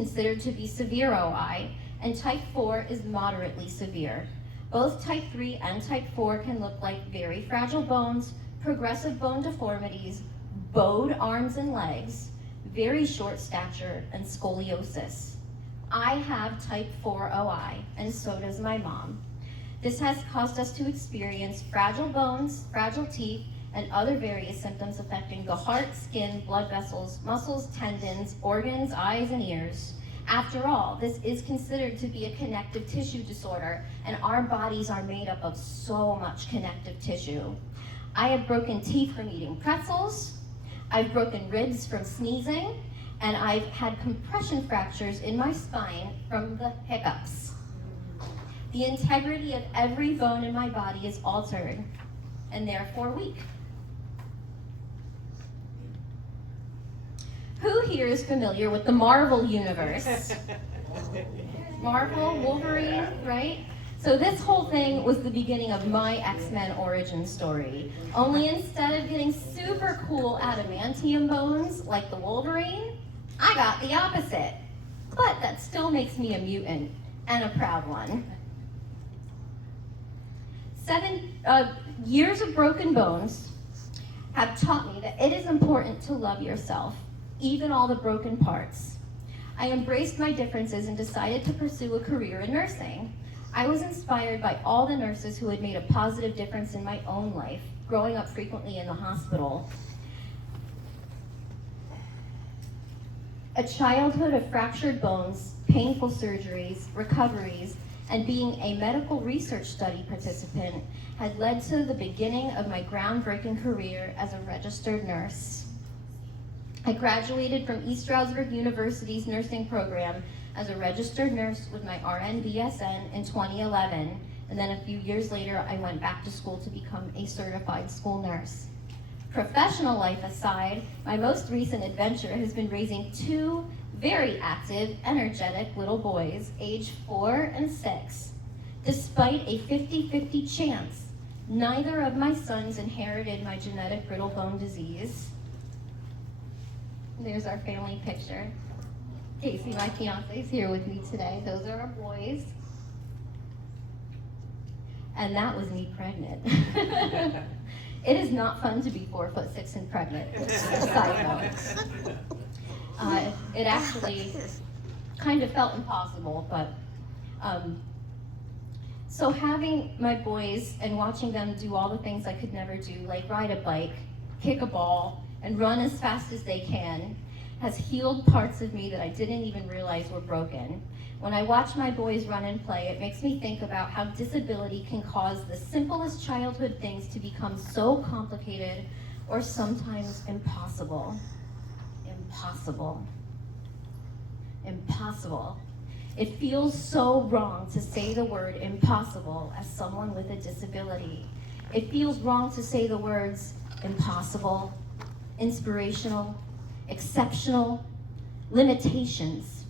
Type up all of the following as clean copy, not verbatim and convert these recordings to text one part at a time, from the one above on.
considered to be severe OI, and type 4 is moderately severe. Both type 3 and type 4 can look like very fragile bones, progressive bone deformities, bowed arms and legs, very short stature, and scoliosis. I have type 4 OI, and so does my mom. This has caused us to experience fragile bones, fragile teeth, and other various symptoms affecting the heart, skin, blood vessels, muscles, tendons, organs, eyes, and ears. After all, this is considered to be a connective tissue disorder, and our bodies are made up of so much connective tissue. I have broken teeth from eating pretzels, I've broken ribs from sneezing, and I've had compression fractures in my spine from the hiccups. The integrity of every bone in my body is altered, and therefore weak. Who here is familiar with the Marvel Universe? Marvel, Wolverine, right? So this whole thing was the beginning of my X-Men origin story. Only instead of getting super cool adamantium bones like the Wolverine, I got the opposite. But that still makes me a mutant, and a proud one. 7 years of broken bones have taught me that it is important to love yourself, even all the broken parts. I embraced my differences and decided to pursue a career in nursing. I was inspired by all the nurses who had made a positive difference in my own life, growing up frequently in the hospital. A childhood of fractured bones, painful surgeries, recoveries, and being a medical research study participant had led to the beginning of my groundbreaking career as a registered nurse. I graduated from East Stroudsburg University's nursing program as a registered nurse with my RN BSN in 2011, and then a few years later I went back to school to become a certified school nurse. Professional life aside, my most recent adventure has been raising 2 very active, energetic little boys, age 4 and 6. Despite a 50-50 chance, neither of my sons inherited my genetic brittle bone disease. There's our family picture. Casey, my fiance, is here with me today. Those are our boys. And that was me pregnant. It is not fun to be 4'6" and pregnant. Side note. It actually kind of felt impossible, but so having my boys and watching them do all the things I could never do, like ride a bike, kick a ball, and run as fast as they can, has healed parts of me that I didn't even realize were broken. When I watch my boys run and play, it makes me think about how disability can cause the simplest childhood things to become so complicated or sometimes impossible. Impossible. Impossible. It feels so wrong to say the word impossible as someone with a disability. It feels wrong to say the words impossible, inspirational, exceptional, limitations.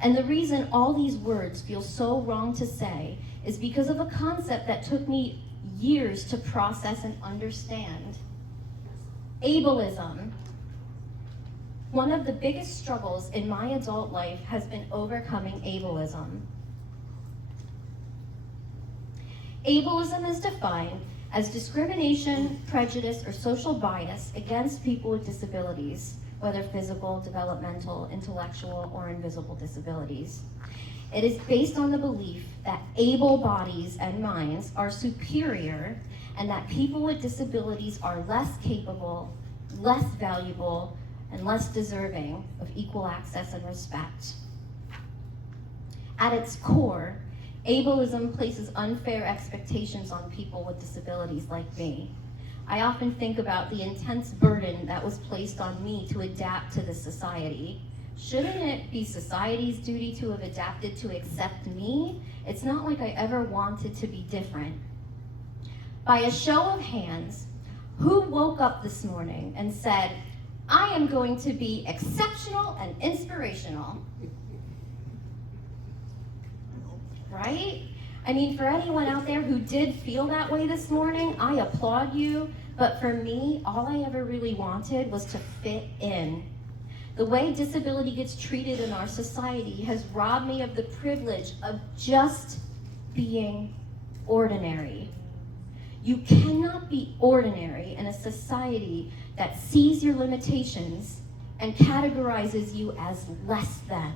And the reason all these words feel so wrong to say is because of a concept that took me years to process and understand. Ableism. One of the biggest struggles in my adult life has been overcoming ableism. Ableism is defined as discrimination, prejudice, or social bias against people with disabilities, whether physical, developmental, intellectual, or invisible disabilities. It is based on the belief that able bodies and minds are superior and that people with disabilities are less capable, less valuable, and less deserving of equal access and respect. At its core, ableism places unfair expectations on people with disabilities like me. I often think about the intense burden that was placed on me to adapt to this society. Shouldn't it be society's duty to have adapted to accept me? It's not like I ever wanted to be different. By a show of hands, who woke up this morning and said, I am going to be exceptional and inspirational? Right? I mean, for anyone out there who did feel that way this morning, I applaud you. But for me, all I ever really wanted was to fit in. The way disability gets treated in our society has robbed me of the privilege of just being ordinary. You cannot be ordinary in a society that sees your limitations and categorizes you as less than,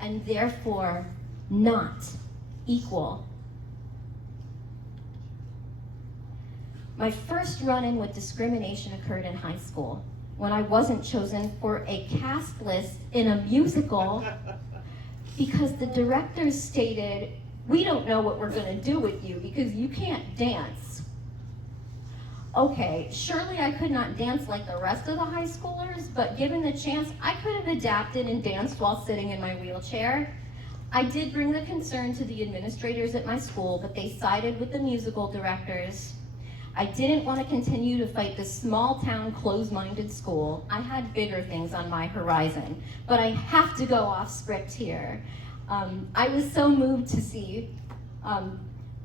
and therefore not equal. My first run-in with discrimination occurred in high school when I wasn't chosen for a cast list in a musical because the directors stated, "We don't know what we're gonna do with you because you can't dance." Okay, surely I could not dance like the rest of the high schoolers, but given the chance, I could have adapted and danced while sitting in my wheelchair. I did bring the concern to the administrators at my school, but they sided with the musical directors. I didn't want to continue to fight this small town closed-minded school. I had bigger things on my horizon, but I have to go off script here. I was so moved to see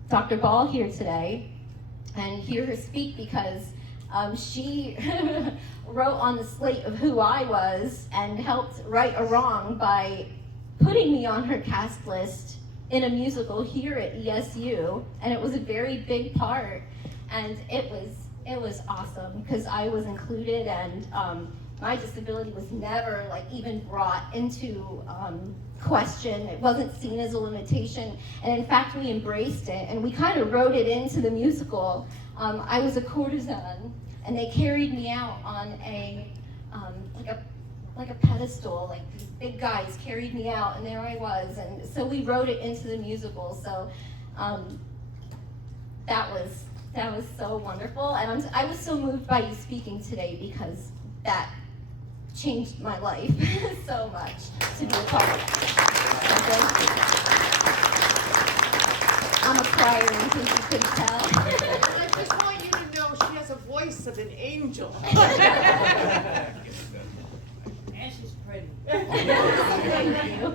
Dr. Ball here today and hear her speak because she wrote on the slate of who I was and helped right a wrong by putting me on her cast list in a musical here at ESU, and it was a very big part, and it was awesome because I was included, and my disability was never even brought into question. It wasn't seen as a limitation, and in fact we embraced it and we kind of wrote it into the musical. I was a courtesan, and they carried me out on like a pedestal, these big guys carried me out, and there I was, and so we wrote it into the musical. So that was so wonderful, and I was so moved by you speaking today because that changed my life so much to be a part of it. I'm a crier in case you couldn't tell. I just want you to know she has a voice of an angel. And she's pretty. Thank you.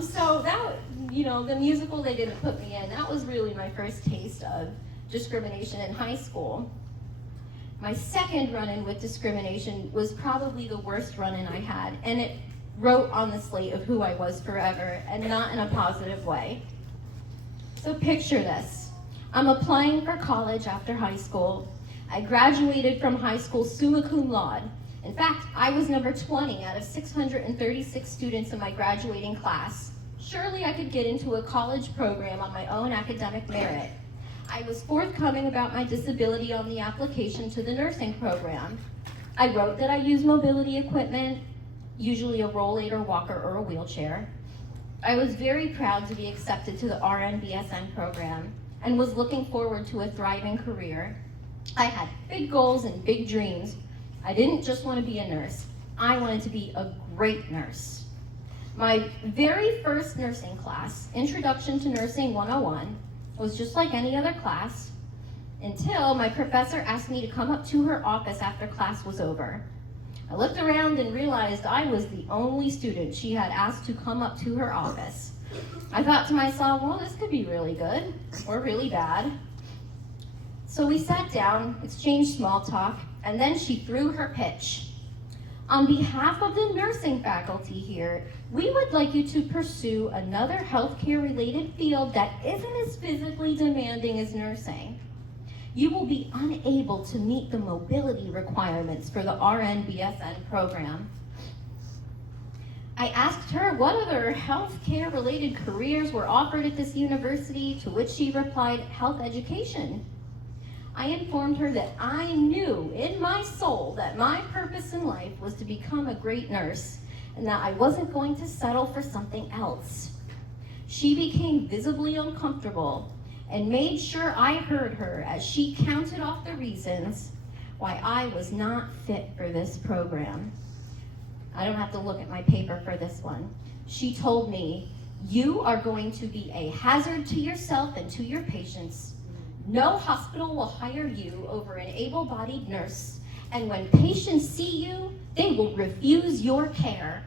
So that, the musical they didn't put me in, that was really my first taste of discrimination in high school. My second run-in with discrimination was probably the worst run-in I had, and it wrote on the slate of who I was forever, and not in a positive way. So picture this. I'm applying for college after high school. I graduated from high school summa cum laude. In fact, I was number 20 out of 636 students in my graduating class. Surely I could get into a college program on my own academic merit. I was forthcoming about my disability on the application to the nursing program. I wrote that I use mobility equipment, usually a rollator, walker, or a wheelchair. I was very proud to be accepted to the RN-BSN program and was looking forward to a thriving career. I had big goals and big dreams. I didn't just want to be a nurse. I wanted to be a great nurse. My very first nursing class, Introduction to Nursing 101, was just like any other class until my professor asked me to come up to her office after class was over. I looked around and realized I was the only student she had asked to come up to her office. I thought to myself, well, this could be really good or really bad. So we sat down, exchanged small talk, and then she threw her pitch. On behalf of the nursing faculty here, we would like you to pursue another healthcare-related field that isn't as physically demanding as nursing. You will be unable to meet the mobility requirements for the RN-BSN program. I asked her what other healthcare-related careers were offered at this university, to which she replied, health education. I informed her that I knew in my soul that my purpose in life was to become a great nurse and that I wasn't going to settle for something else. She became visibly uncomfortable and made sure I heard her as she counted off the reasons why I was not fit for this program. I don't have to look at my paper for this one. She told me, you are going to be a hazard to yourself and to your patients. No hospital will hire you over an able-bodied nurse, and when patients see you, they will refuse your care.